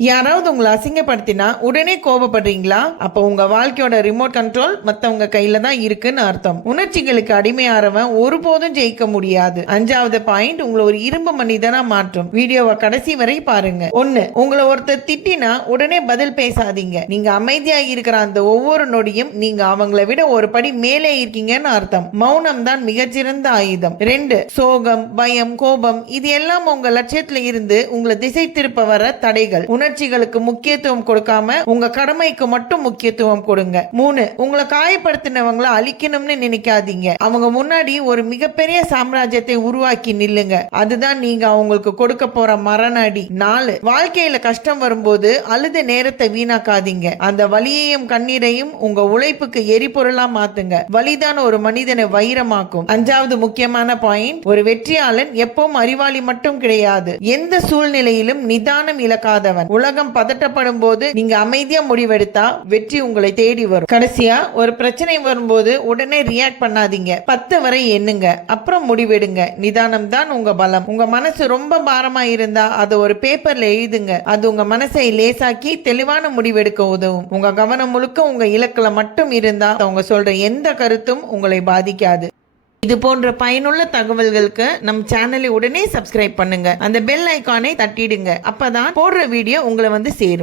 யாராவது உங்களை அசிங்கப்படுத்தினா உடனே கோபப்படுறீங்களா? அப்போ உங்க வாழ்க்கையோட ரிமோட் கண்ட்ரோல் மத்தவங்க கையில தான் இருக்குன்னு அர்த்தம். உணர்ச்சிகளுக்கு அடிமையாறவன் ஒருபோதும் ஜெயிக்க முடியாது. 5வது பாயிண்ட் உங்களை ஒரு இரும்பு மனிதனா மாற்றும். வீடியோவை கடைசி வரை பாருங்க. 1. உங்களை ஒருத்தர் திட்டினா உடனே பதில் பேசாதீங்க. நீங்க அமைதியா இருக்கிற அந்த ஒவ்வொரு நொடியும் நீங்க அவங்களை விட ஒரு படி மேலே இருக்கீங்கன்னு அர்த்தம். மௌனம் தான் மிகச்சிறந்த ஆயுதம். 2. சோகம், பயம், கோபம் இது எல்லாம் உங்க லட்சியத்துல இருந்து உங்களை திசை திருப்ப வர தடைகள். உணர்ச்சிகளுக்கு முக்கியத்துவம் கொடுக்காம உங்க கடமைக்கு மட்டும் முக்கியத்துவம் கொடுங்க. 3. உங்களை காயப்படுத்தினவங்களை அழிக்கணும்னு நினைக்காதீங்க. அவங்க முன்னாடி ஒரு மிகப்பெரிய சாம்ராஜ்யத்தை உருவாக்கி நில்லுங்க. அதுதான் நீங்க அவங்களுக்கு கொடுக்க போற மரணடி. 4. வாழ்க்கையில கஷ்டம் வரும்போது அழுத நேரத்தை வீணாக்காதீங்க. அந்த வலியையும் கண்ணீரையும் உங்க உழைப்புக்கு எரிபொருளா மாத்துங்க. வலிதான் ஒரு மனிதனை வைரமாக்கும். 5வது முக்கியமான பாயிண்ட், ஒரு வெற்றியாளன் எப்பவும் அறிவாளி மட்டும் கிடையாது. எந்த சூழ்நிலையிலும் நிதானம் இழக்காதவன். உலகம் பதட்டப்படும் போது நீங்க அமைதியா முடிவெடுத்தா வெற்றி உங்களை தேடி வரும். கடைசியா, ஒரு பிரச்சனை வரும்போது உடனே ரியாக்ட் பண்ணாதீங்க. 10 வரை எண்ணுங்க, அப்புறம் முடிவெடுங்க. நிதானம் தான் உங்க பலம். உங்க மனசு ரொம்ப பாரமா இருந்தா அதை ஒரு பேப்பர்ல எழுதுங்க. அது உங்க மனசை லேசாக்கி தெளிவான முடிவெடுக்க உதவும். உங்க கவனம் முழுக்க உங்க இலக்குல மட்டும் இருந்தா அவங்க சொல்ற எந்த கருத்தும் உங்களை பாதிக்காது. இது போன்ற பயனுள்ள தகவல்களுக்கு நம் சேனலை உடனே சப்ஸ்கிரைப் பண்ணுங்க. அந்த பெல் ஐகானை தட்டிடுங்க. அப்பதான் போடுற வீடியோ உங்களை வந்து சேரும்.